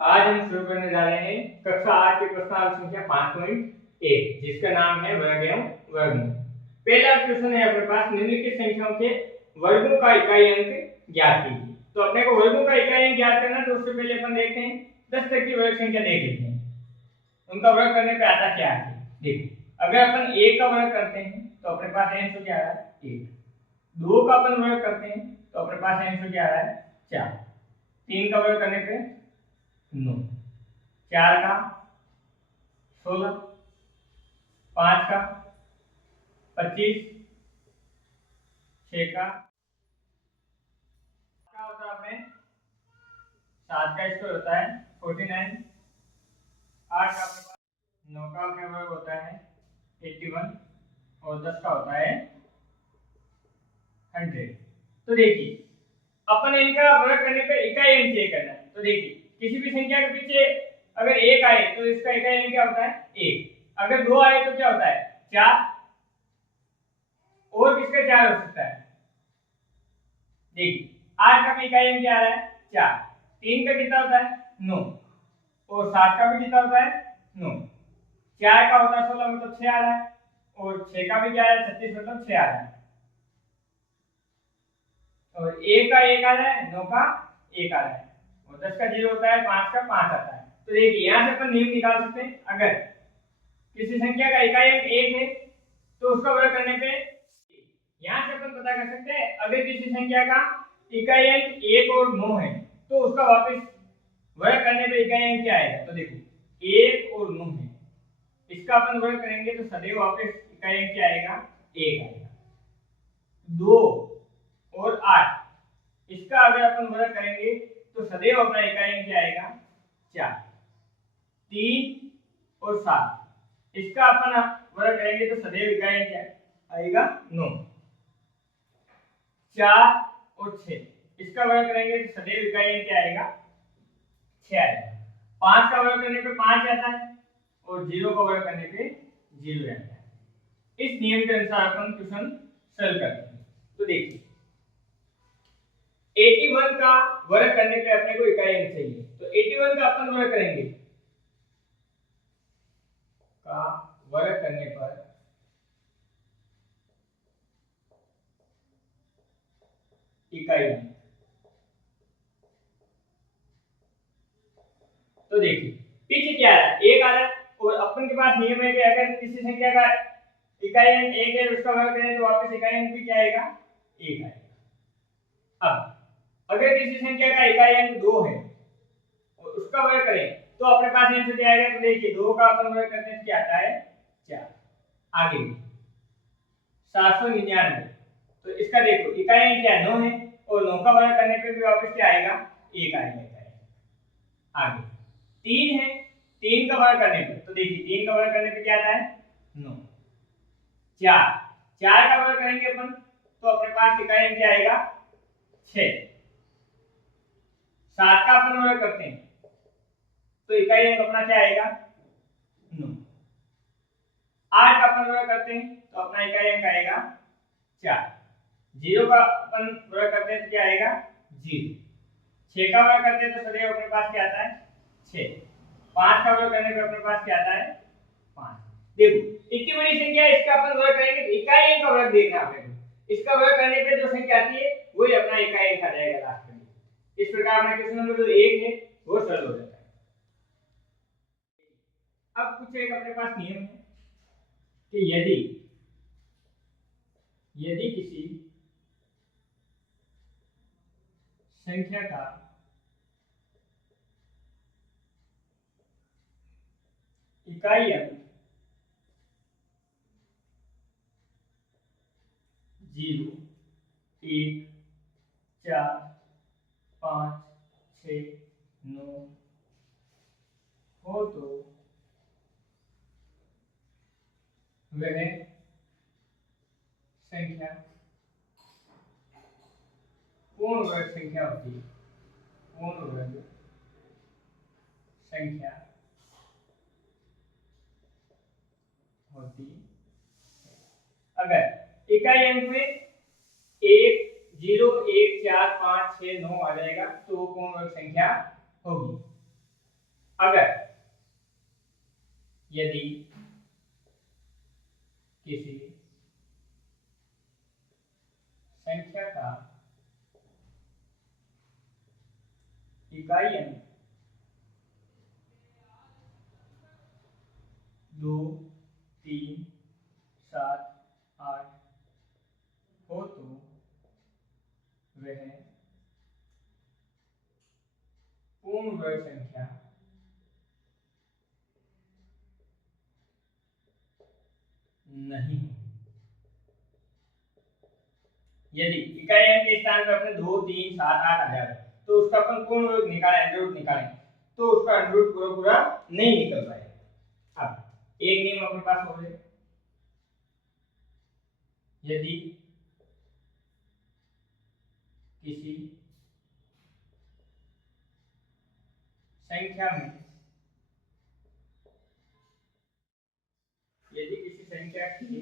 आज हम शुरू करने जा रहे हैं कक्षा 8 की प्रश्नावली संख्या 5.1 जिसका नाम है वर्ग एवं वर्गमूल। पहला क्वेश्चन है अपने पास, निम्नलिखित संख्याओं के वर्गों का इकाई अंक ज्ञात कीजिए। तो अपने को वर्गों का इकाई अंक ज्ञात करना, तो उससे पहले अपन देखते हैं 10 तक की वर्ग संख्या देख लेते हैं, उनका वर्ग करने पे आता क्या है। देखो, अगर अपन 1 का वर्ग करते हैं तो अपने पास आंसर क्या आ रहा है 1। 2 का अपन वर्ग करते हैं तो अपने पास आंसर क्या आ रहा है 4। 3 का वर्ग करने पे 9, 4 का 16, 5 का 25, 6 का होता है अपने 7 का स्क्वायर होता है 49, 8 का अपने पास 9 का अपने वर्ग होता है 81 और 10 का होता है 100। तो देखिए, अपन इनका वर्ग करने पे इकाई अंक चेक करना है। तो देखिए, किसी भी संख्या के पीछे अगर 1 आए तो इसका इकाई अंक क्या होता है 1, अगर 2 आए तो क्या होता है 4, और किसका 4 हो सकता है। देखिए, 8 का भी इकाई अंक क्या आ रहा है 4, 3 का कितना होता है 9, और 7 का भी कितना होता है 9, 4 का होता है 16 मतलब 6 आ रहा है, और 6 का भी क्या आ रहा है 36 मतलब 6 आ रहा है, और 1 का 1 आ रहा है, 9 का 1 आ रहा है, और 10 का 0 होता है, 5 का 5 आता है। तो देखिए, यहाँ से अपन नियम निकाल सकते हैं, अगर किसी संख्या का इकाई अंक 1 है तो उसका वर्ग करने पे यहाँ से अपन पता कर सकते हैं, अगर किसी संख्या का इकाई अंक 1 और 9 है तो उसका वापस वर्ग करने पे इकाई अंक क्या आएगा। तो देखो, 1 और 9 है, इसका अपन वर्ग करेंगे तो सदैव वापस इकाई अंक क्या आएगा 1 आएगा। 2 और 8, इसका अगर अपन वर्ग करेंगे तो सदैव अपना इकाई अंक क्या आएगा 4। 3 और 7, इसका अपन वर्ग करेंगे तो सदैव इकाई अंक क्या आएगा 9। 4 और 6, इसका वर्ग करेंगे तो सदैव इकाई अंक क्या आएगा 6 आएगा। 5 का वर्ग करने पे 5 आता है, और 0 का वर्ग करने पे 0 आता है। इस नियम के अनुसार अपन क्वेश्चन सॉल्व करते हैं। तो देखिए, 81 का वर्ग करने पे अपने को इकाई अंक चाहिए, तो 81 का अपन वर्ग करेंगे, का वर्ग करने पर इकाई अंक, तो देखिए पीछे क्या आ रहा है 1 आ रहा है, और अपन के पास नियम है कि अगर किसी संख्या का इकाई अंक 1 है उसका वर्ग करें तो वापस इकाई अंक भी क्या आएगा 1 आएगा। अब अगर किसी संख्या का इकाई अंक 2 है और उसका वर्ग करें तो अपने पास आंसर क्या आएगा। तो देखिए, 2 का अपन वर्ग करते हैं क्या आता है 4। आगे 799, तो इसका देखो इकाई अंक क्या 9 है, और 9 का वर्ग करने पे भी वापस क्या आएगा 1 आएगा। आगे 3 है, 3 का वर्ग करने पे, तो देखिए 3 का वर्ग करने पे क्या आता है 9। 4, 4 का वर्ग करेंगे अपन तो अपने पास इकाई अंक क्या आएगा 6। 7 का अपन वर्ग करते हैं तो इकाई अंक अपना क्या आएगा 9। 8 का अपन वर्ग करते हैं तो अपना इकाई अंक आएगा 4। 0 का अपन वर्ग करते हैं तो क्या आएगा 0। 6 का वर्ग करते हैं तो सदैव अपने पास क्या आता है 6। 5 का वर्ग करने पे अपने पास क्या आता है 5। देखो, इतनी बड़ी संख्या है, इसका अपन वर्ग करेंगे तो इकाई अंक का वर्ग देखना है अपने को। इसका वर्ग करने पे जो संख्या आती है वही अपना इकाई अंक आ जाएगा लास्ट में। इस प्रकार अपना क्वेश्चन नंबर जो 1 है वो सॉल्व हो जाता है। अब कुछ एक अपने पास नियम है कि यदि किसी संख्या का इकाई अंक 0, 1, 4, 5, 6, 9 हो तो वह संख्या पूर्ण वर्ग संख्या होती है। पूर्ण वर्ग संख्या होती है अगर इकाई अंक में 1, 0, 1, 4, 5, 6, 9 आ जाएगा तो वो पूर्ण वर्ग संख्या होगी। अगर यदि किसी संख्या का इकाई अंक 2, 3, 7, 8 हो तो वह पूर्ण वर्ग संख्या नहीं होगी। यदि इकाई अंक के स्थान पर अपने 2, 3, 7, 8 आ जाए तो उसका अपन पूर्ण वर्ग निकालें, अंडर रूट निकालें, तो उसका अंडर रूट पूरा पूरा नहीं निकल पाएगा। अब एक नियम अपने पास हो गए, यदि किसी संख्या में यदि किसी संख्या के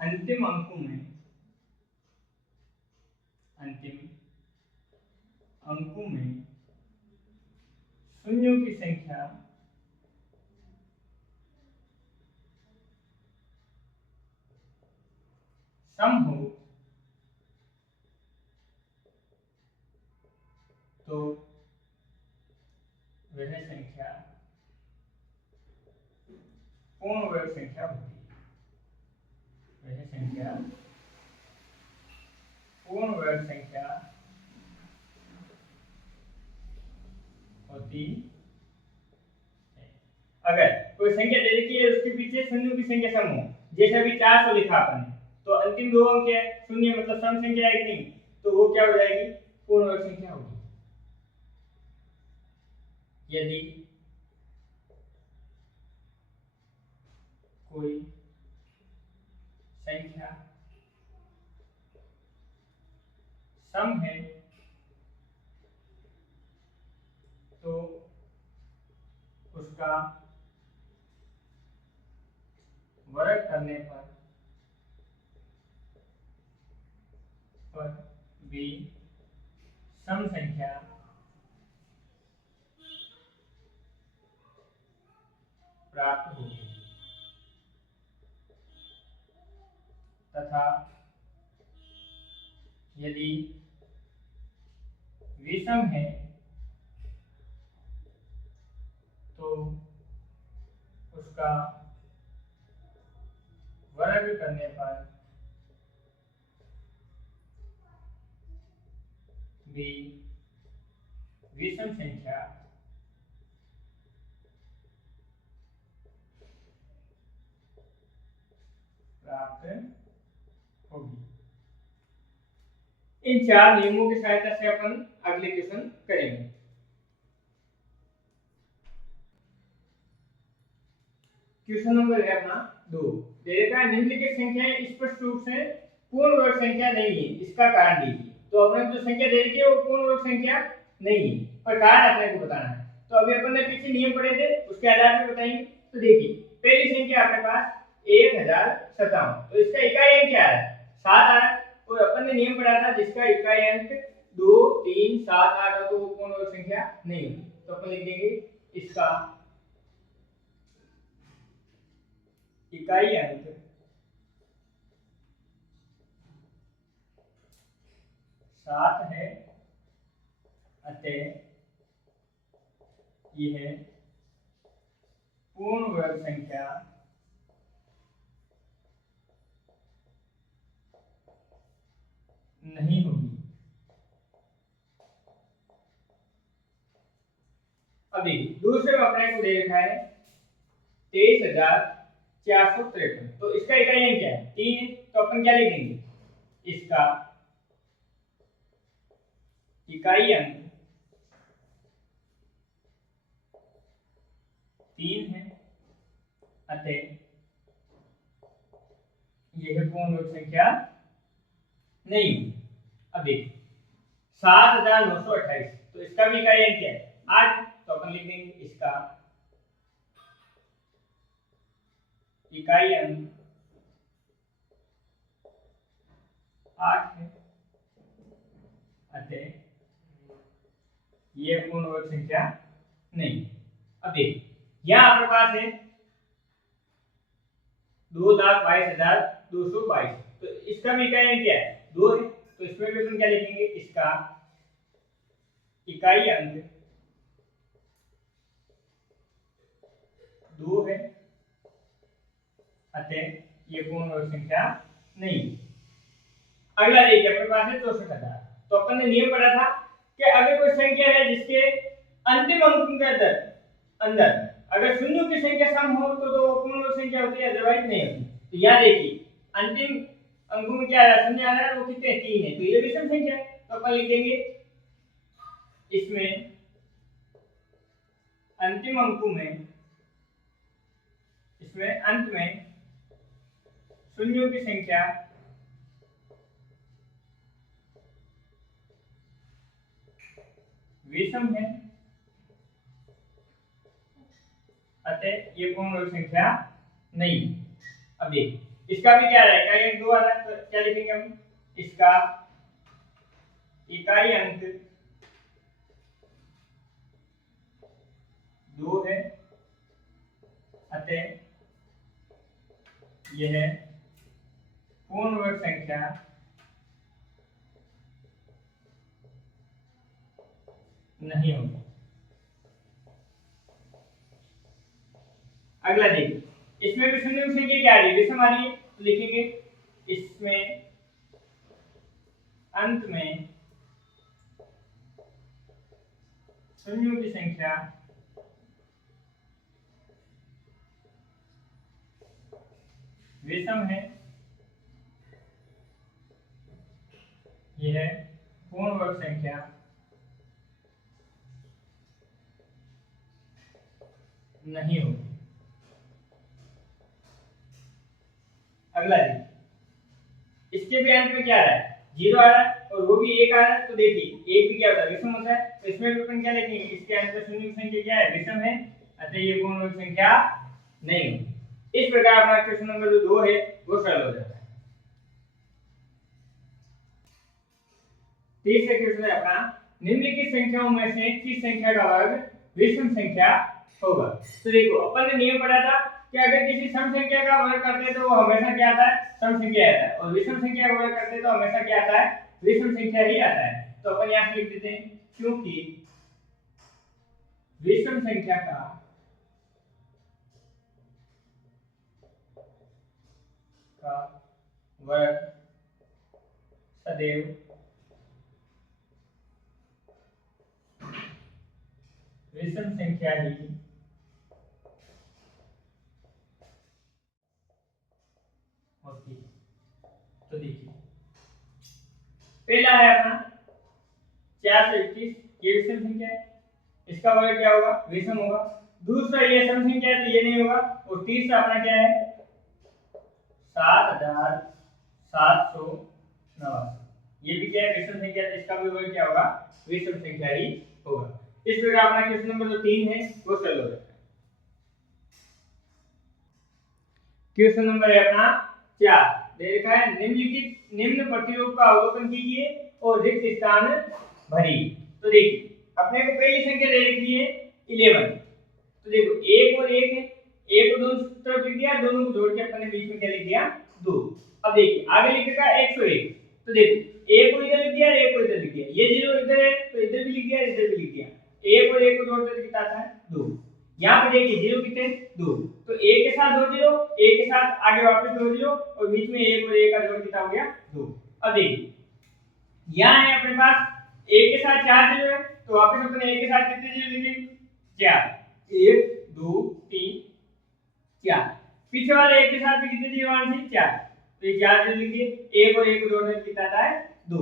अंतिम अंकों में शून्यों की संख्या सम हो तो वह संख्या पूर्ण वर्ग संख्या होती है। वह संख्या पूर्ण वर्ग संख्या होती है। अगर कोई संख्या दे रखी है उसके पीछे शून्यों की संख्या सम हो, जैसे अभी 400 लिखा अपन ने, तो अंतिम दो अंक है शून्य, मतलब सम संख्या है कि नहीं, तो वो क्या हो जाएगी, पूर्ण वर्ग संख्या होगी। यदि कोई संख्या सम है तो उसका वर्ग करने पर भी सम संख्या प्राप्त होगी, तथा यदि विषम है तो उसका वर्ग करने पर भी विषम संख्या प्राप्त होगी। इन चार नियमों की सहायता से अपन अगले क्वेश्चन करेंगे। क्वेश्चन नंबर है अपना 2, दे रखा है निम्नलिखित संख्याएं स्पष्ट रूप से पूर्ण वर्ग संख्या नहीं है, इसका कारण दीजिए। तो अपने जो संख्या दे रखी है वो पूर्ण वर्ग संख्या नहीं है, पर कारण अपने को बताना है। तो अभी अपन ने पीछे नियम पढ़े थे, उसके आधार पर बताएंगे। तो देखिए पहली संख्या अपने पास 1057, तो इसका इकाई अंक क्या है, 7 आ रहा है, और अपन ने नियम पढ़ा था जिसका इकाई अंक 2, 3, 7, 8 हो तो वो पूर्ण वर्ग संख्या नहीं होती। तो अपन लिख देंगे इसका इकाई अंक 7 है, अतः यह पूर्ण वर्ग संख्या नहीं होगी। अब देखिए दूसरे में अपने को दे रखा है 23,453, तो इसका इकाई अंक क्या है, 3 है, तो अपन क्या लिख देंगे, इसका इकाई अंक 3 है, अतः यह पूर्ण वर्ग संख्या नहीं होगी। अब देखिए 7,928, तो इसका भी इकाई अंक क्या है, 8, तो अपन लिख देंगे इसका इकाई अंक 8 है, अतः ये पूर्ण वर्ग संख्या नहीं। अब देखिए यहाँ आपके पास है 2,22,222, तो इसका भी इकाई क्या है 2 है, तो इसमें भी अपन क्या लिखेंगे, इसका इकाई अंक 2 है, अतः ये पूर्ण वर्ग संख्या नहीं। अगला देखिए अपने पास है 64,000। तो अपन ने नियम पढ़ा था कि अगर कोई संख्या है जिसके अंतिम अंक के अंदर अगर शून्यों की संख्या सम हो तो पूर्ण वर्ग संख्या होती है, अदरवाइज नहीं होती। तो यहाँ देखिए अंतिम अंकों में क्या आ रहा है, शून्य आ रहा है, वो कितने 3 है, तो ये विषम संख्या है। तो अपन लिख देंगे इसमें अंतिम अंकों में, इसमें अंत में शून्यों की संख्या विषम है, अतः ये पूर्ण वर्ग संख्या नहीं। अब देखिए इसका भी क्या रहेगा, ये 2 आ रहा है, तो क्या लिखेंगे हम, इसका इकाई अंक 2 है, अतः यह पूर्ण वर्ग संख्या नहीं होगी। अगला देखिए इसमें भी शून्य की संख्या क्या आ रही है, विषम आ रही है, तो लिखेंगे इसमें अंत में शून्यों की संख्या विषम है, यह पूर्ण वर्ग संख्या नहीं होगी। अगला देखिए इसके भी अंत में क्या आ रहा है, 0 आ रहा है और वो भी 1 आ रहा है, तो देखिए 1 भी क्या होता है, विषम होता है, तो इसमें भी अपन क्या लिखेंगे, इसके अंत में शून्य की संख्या क्या है, विषम है, अतः ये पूर्ण वर्ग संख्या नहीं होगी। इस प्रकार अपना क्वेश्चन नंबर जो 2 है वो सरल हो जाता है। तीसरा क्वेश्चन है अपना, निम्नलिखित संख्याओं में से किस संख्या का वर्ग विषम संख्या होगा। तो देखो अपन ने नियम पढ़ा था कि अगर किसी सम संख्या का वर्ग करते हैं तो वो हमेशा क्या आता है, सम संख्या आता है, और विषम संख्या का वर्ग करते हैं तो हमेशा क्या आता है, विषम संख्या ही आता है। तो अपन यहाँ से लिख देते हैं, क्योंकि विषम संख्या का वर्ग सदैव विषम संख्या ही होती है। तो देखिए पहला है अपना 421, ये विषम संख्या है, इसका वर्ग क्या होगा, विषम होगा। दूसरा ये सम संख्या है तो ये नहीं होगा। और तीसरा अपना क्या है 7,789, ये भी क्या है, विषम संख्या है, इसका भी वर्ग क्या होगा, विषम संख्या ही होगा। इस प्रकार अपना क्वेश्चन नंबर जो 3 है वो सरल हो जाता है। क्वेश्चन नंबर है अपना 4, दे रखा है निम्न प्रतिरूप का अवलोकन कीजिए और रिक्त स्थान भरिए। तो देखिए अपने को पहली संख्या दे रखी है 11, तो देखो 1 और 1 है, 1 को दोनों तरफ लिख दिया, दोनों को जोड़ के अपने बीच में क्या लिख दिया 2। अब देखिए आगे लिखेगा 101, तो देखो 1 को इधर लिख दिया, 1 को इधर लिख दिया, ये 0 इधर है तो इधर भी लिख दिया, इधर भी लिख दिया, 1 और 1 को जोड़कर कितना आता है 2। यहाँ पे देखिए 0 कितने 2, तो 1 के साथ 2 0, 1 के साथ आगे वापस 2 0 और बीच में 1 और 1 का जोड़ कितना हो गया 2। अब देखिए यहाँ है अपने पास 1 के साथ 4 0 है, तो वापस अपने 1 के साथ कितने 0 लिखेंगे 4, 1 2 3 4, पीछे वाले 1 के साथ भी कितने 0 आने चाहिए 4, तो ये 4 0 लिखिए, 1 और 1 को जोड़ने से कितना आता है 2।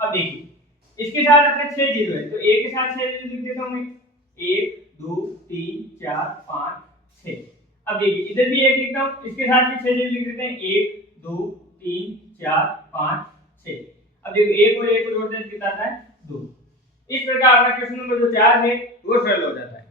अब देखिए इसके साथ अपने 6 0 है, तो 1 के साथ 6 0 लिख देता हूं मैं, 1 2 3 4 5 6। अब देखिए इधर भी 1 लिखता हूं, इसके साथ भी 6 0 लिख देते हैं, 1 2 3 4 5 6। अब देखो 1 और 1 को जोड़ते हैं कितना आता है 2। इस प्रकार अपना क्वेश्चन नंबर जो 4 है वो सरल हो जाता है।